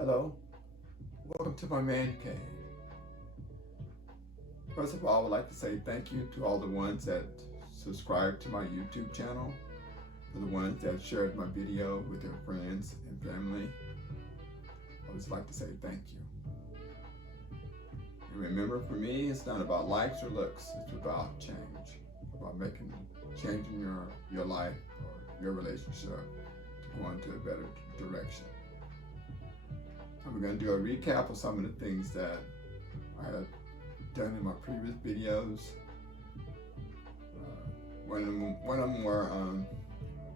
Hello, welcome to my man cave. First of all, I would like to say thank you to all the ones that subscribe to my YouTube channel, for the ones that shared my video with their friends and family. I would just like to say thank you. And remember, for me, it's not about likes or looks, it's about change, about changing your life or your relationship to go into a better direction. And we're going to do a recap of some of the things that I had done in my previous videos. One of them were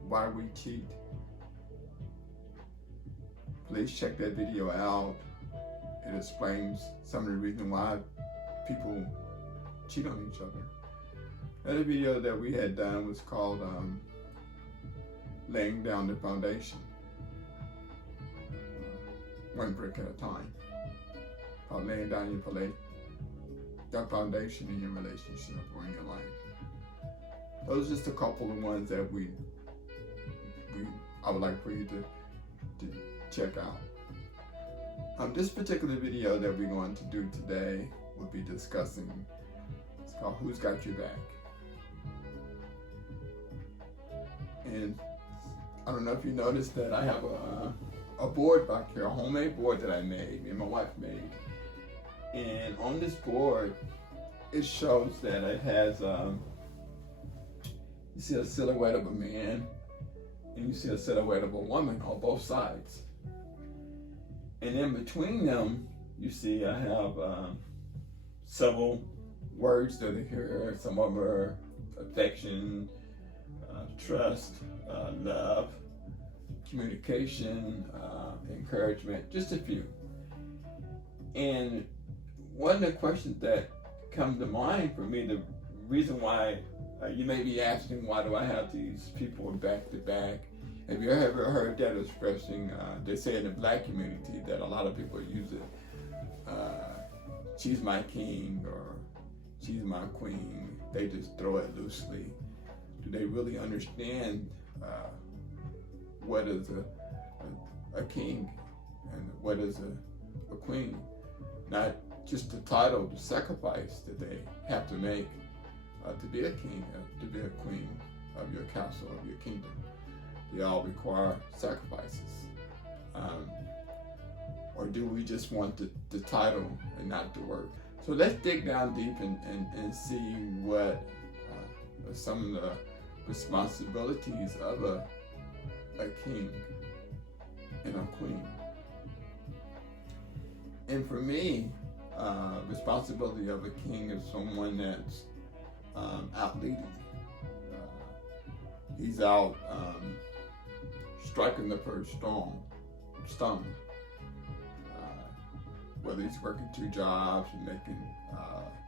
why we cheat. Please check that video out. It explains some of the reasons why people cheat on each other. Another video that we had done was called laying down the foundation. One brick at a time. About laying down that foundation in your relationship or in your life. Those are just a couple of ones that I would like for you to check out. This particular video that we're going to do today will be discussing, it's called Who's Got Your Back? And I don't know if you noticed that I have a board back here, a homemade board that I made, me and my wife made. And on this board, it shows that it has, you see a silhouette of a man, and you see a silhouette of a woman on both sides. And in between them, you see I have several words that are here. Some of them are affection, trust, love, communication, encouragement, just a few. And one of the questions that come to mind for me, the reason why you may be asking, why do I have these people back to back? Have you ever heard that expression? They say in the black community that a lot of people use it. She's my king or she's my queen. They just throw it loosely. Do they really understand what is a king and what is a queen? Not just the title, the sacrifice that they have to make to be a king, to be a queen of your castle, of your kingdom. They all require sacrifices. Or do we just want the title and not the work? So let's dig down deep and see what some of the responsibilities of a king and a queen. And for me, responsibility of a king is someone that's out leading. He's out striking the first stone. Whether he's working 2 jobs and making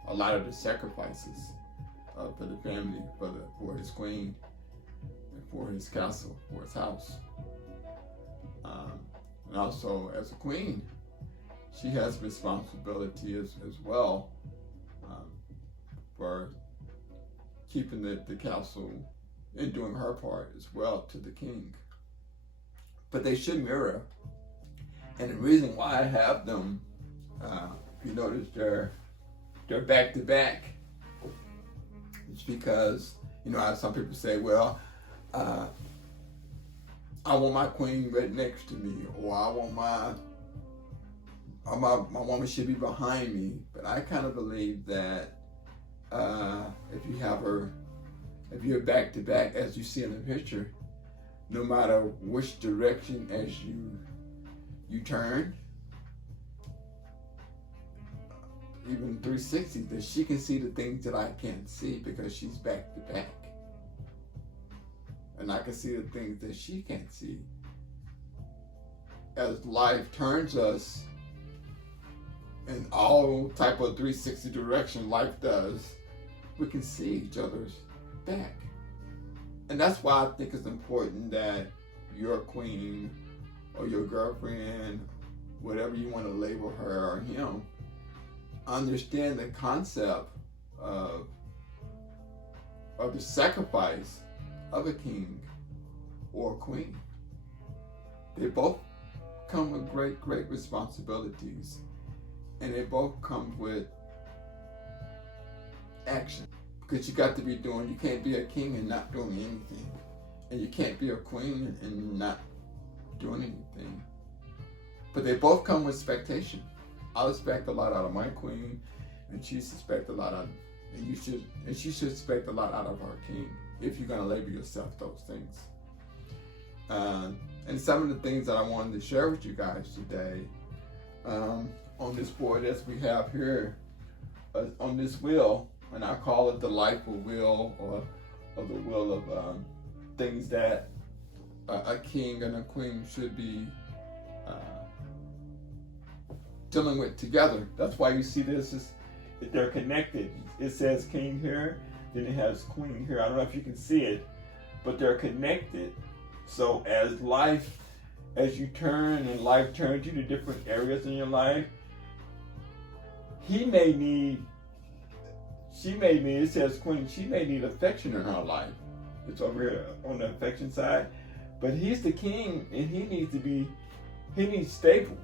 a lot of the sacrifices for the family, for his queen, and for his castle, for his house. And also as a queen, she has responsibility as well for keeping the castle and doing her part as well to the king. But they should mirror. And the reason why I have them, if you notice they're back to back, it's because, some people say, well, I want my queen right next to me, or I want my woman should be behind me. But I kind of believe that if you're back to back, as you see in the picture, no matter which direction as you turn, even 360, that she can see the things that I can't see because she's back to back. And I can see the things that she can't see. As life turns us in all type of 360 direction life does, we can see each other's back. And that's why I think it's important that your queen or your girlfriend, whatever you want to label her or him, understand the concept of the sacrifice of a king or a queen. They both come with great, great responsibilities. And they both come with action. Because you got to be doing, you can't be a king and not doing anything. And you can't be a queen and not doing anything. But they both come with expectation. I'll expect a lot out of my queen, and she expect a lot out, and she should expect a lot out of our king, if you're gonna label yourself those things. And some of the things that I wanted to share with you guys today, on this board as we have here, on this wheel, and I call it the life wheel, or the wheel of things that a king and a queen should be dealing with together. That's why you see this, they're connected. It says king here, then it has queen here. I don't know if you can see it, but they're connected. So as you turn and life turns you to different areas in your life, she may need, it says queen, she may need affection in her life. It's over here on the affection side. But he's the king, and he needs stable.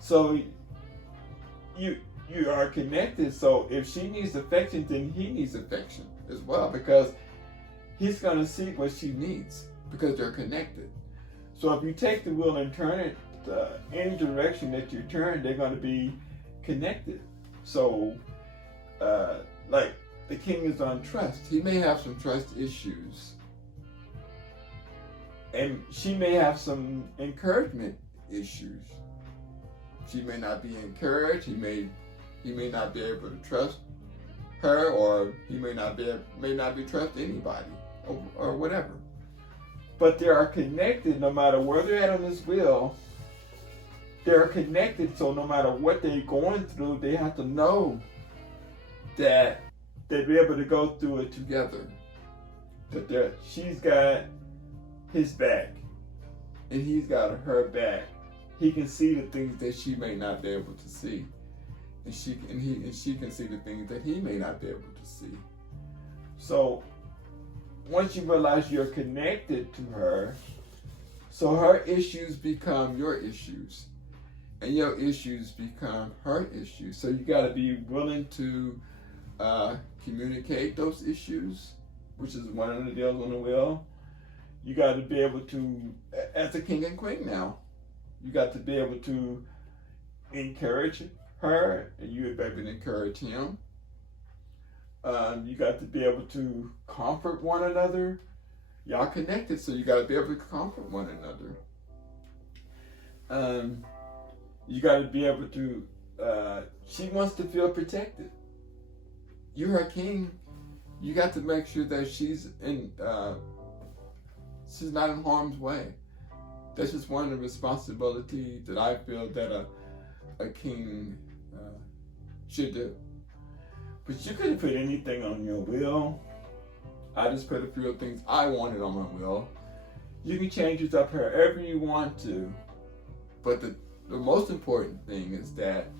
So you are connected. So if she needs affection, then he needs affection as well, because he's gonna see what she needs, because they're connected. So if you take the wheel and turn it any direction that you turn, they're gonna be connected. So like the king is on trust. He may have some trust issues. And she may have some encouragement issues. She may not be encouraged. He may not be able to trust her, or he may not be trust anybody, or whatever. But they are connected no matter where they're at on this wheel. They're connected, so no matter what they're going through, they have to know that they'll be able to go through it together. That she's got his back, and he's got her back. He can see the things that she may not be able to see, and she can see the things that he may not be able to see. So once you realize you're connected to her, so her issues become your issues, and your issues become her issues. So you got to be willing to communicate those issues, which is one of the deals on the wheel. You got to be able to, as a king and queen now, you got to be able to encourage her, and you better encourage him. You got to be able to comfort one another. Y'all connected, so you got to be able to comfort one another. You got to be able to, she wants to feel protected. You're her king. You got to make sure that she's not in harm's way. That's just one of the responsibilities that I feel that a king should do. But you could have put anything on your wheel. I just put a few things I wanted on my wheel. You can change it up however you want to. But the most important thing is that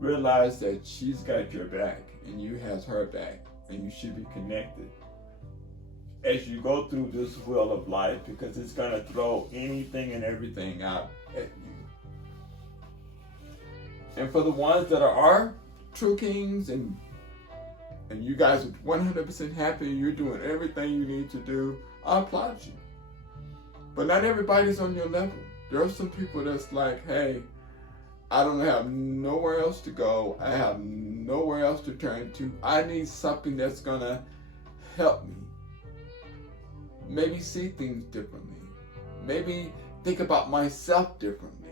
realize that she's got your back and you has her back, and you should be connected as you go through this wheel of life, because it's going to throw anything and everything out at you. And for the ones that are true kings, and you guys are 100% happy, you're doing everything you need to do, I applaud you. But not everybody's on your level. There are some people that's like, hey, I don't have nowhere else to go. I have nowhere else to turn to. I need something that's going to help me. Maybe see things differently. Maybe think about myself differently.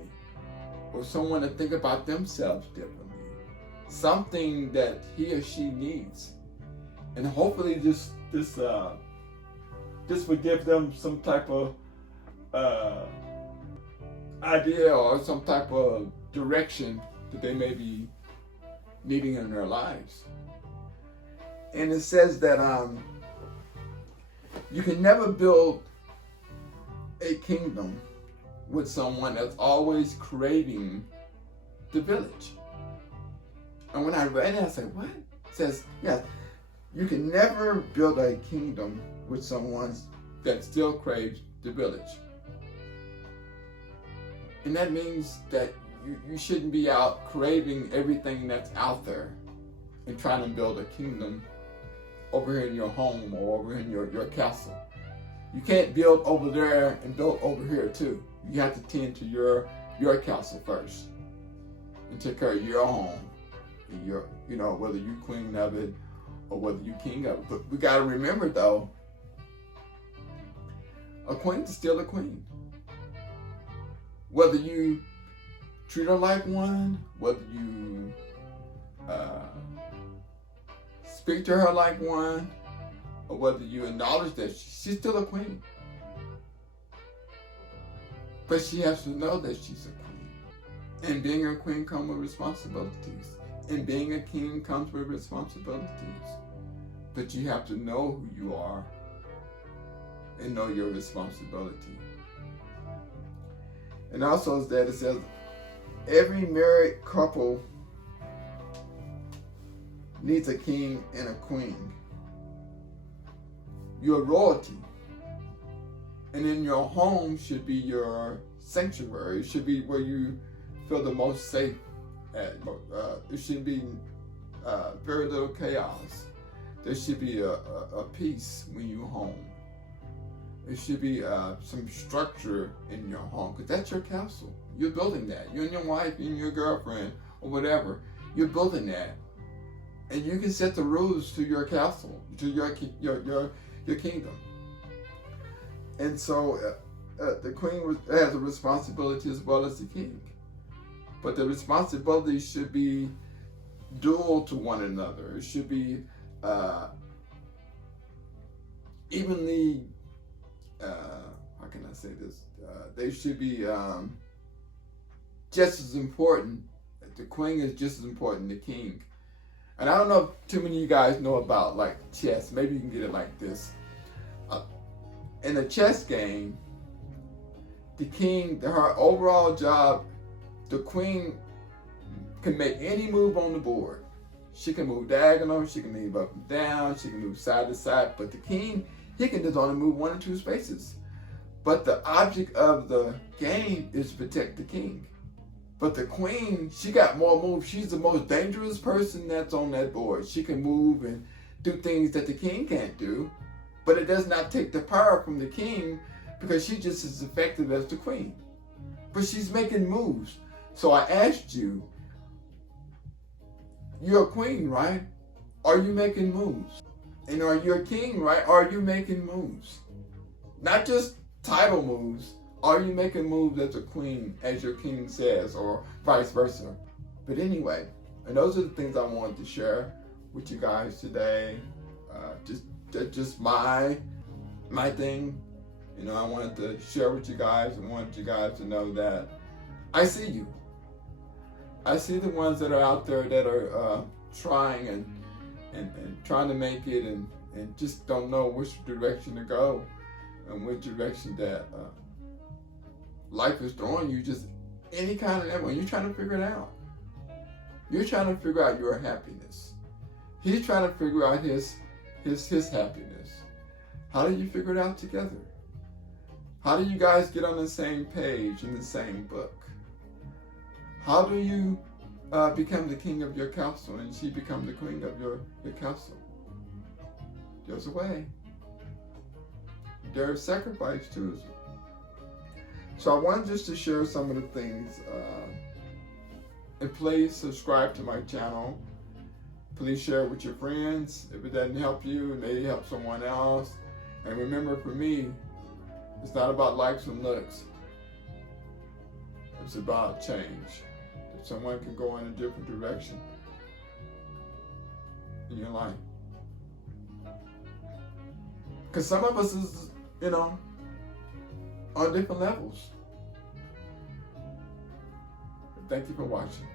Or someone to think about themselves differently. Something that he or she needs. And hopefully this would give them some type of idea or some type of direction that they may be needing in their lives. And it says that you can never build a kingdom with someone that's always craving the village. And when I read it, I said, what? It says, yes, you can never build a kingdom with someone that still craves the village. And that means that you shouldn't be out craving everything that's out there and trying to build a kingdom over here in your home or over in your castle. You can't build over there and build over here too. You have to tend to your castle first and take care of your home. And your, whether you queen of it or whether you king of it. But we got to remember though, a queen is still a queen. Whether you treat her like one, whether you speak to her like one, or whether you acknowledge that she's still a queen. But she has to know that she's a queen. And being a queen comes with responsibilities. And being a king comes with responsibilities. But you have to know who you are and know your responsibility. And also that it says, every married couple needs a king and a queen. You're royalty. And in your home should be your sanctuary. It should be where you feel the most safe at. There should be very little chaos. There should be a peace when you're home. There should be some structure in your home, because that's your castle. You're building that. You and your wife and your girlfriend or whatever, you're building that. And you can set the rules to your castle, to your kingdom. And so the queen has a responsibility as well as the king. But the responsibility should be dual to one another. It should be evenly, how can I say this? They should be just as important. The queen is just as important as the king. And I don't know if too many of you guys know about like chess. Maybe you can get it like this. In a chess game, the king, her overall job, the queen can make any move on the board. She can move diagonal, she can move up and down, she can move side to side, but the king, he can just only move 1 or 2 spaces. But the object of the game is to protect the king. But the queen, she got more moves. She's the most dangerous person that's on that board. She can move and do things that the king can't do, but it does not take the power from the king because she's just as effective as the queen. But she's making moves. So I asked you, you're a queen, right? Are you making moves? And are you a king, right? Are you making moves? Not just title moves. Are you making moves as a queen, as your king says, or vice versa? But anyway, and those are the things I wanted to share with you guys today. Just my thing. I wanted to share with you guys and wanted you guys to know that I see you. I see the ones that are out there that are trying and trying to make it and just don't know which direction to go and which direction that life is throwing you, just any kind of that one. You're trying to figure it out. You're trying to figure out your happiness. He's trying to figure out his happiness. How do you figure it out together? How do you guys get on the same page in the same book? How do you become the king of your castle and she become the queen of your castle? There's a way. There's sacrifice too. So I wanted just to share some of the things. And please subscribe to my channel. Please share it with your friends. If it doesn't help you, it may help someone else. And remember, for me, it's not about likes and looks. It's about change. If someone can go in a different direction in your life. Because some of us is, on different levels. Thank you for watching.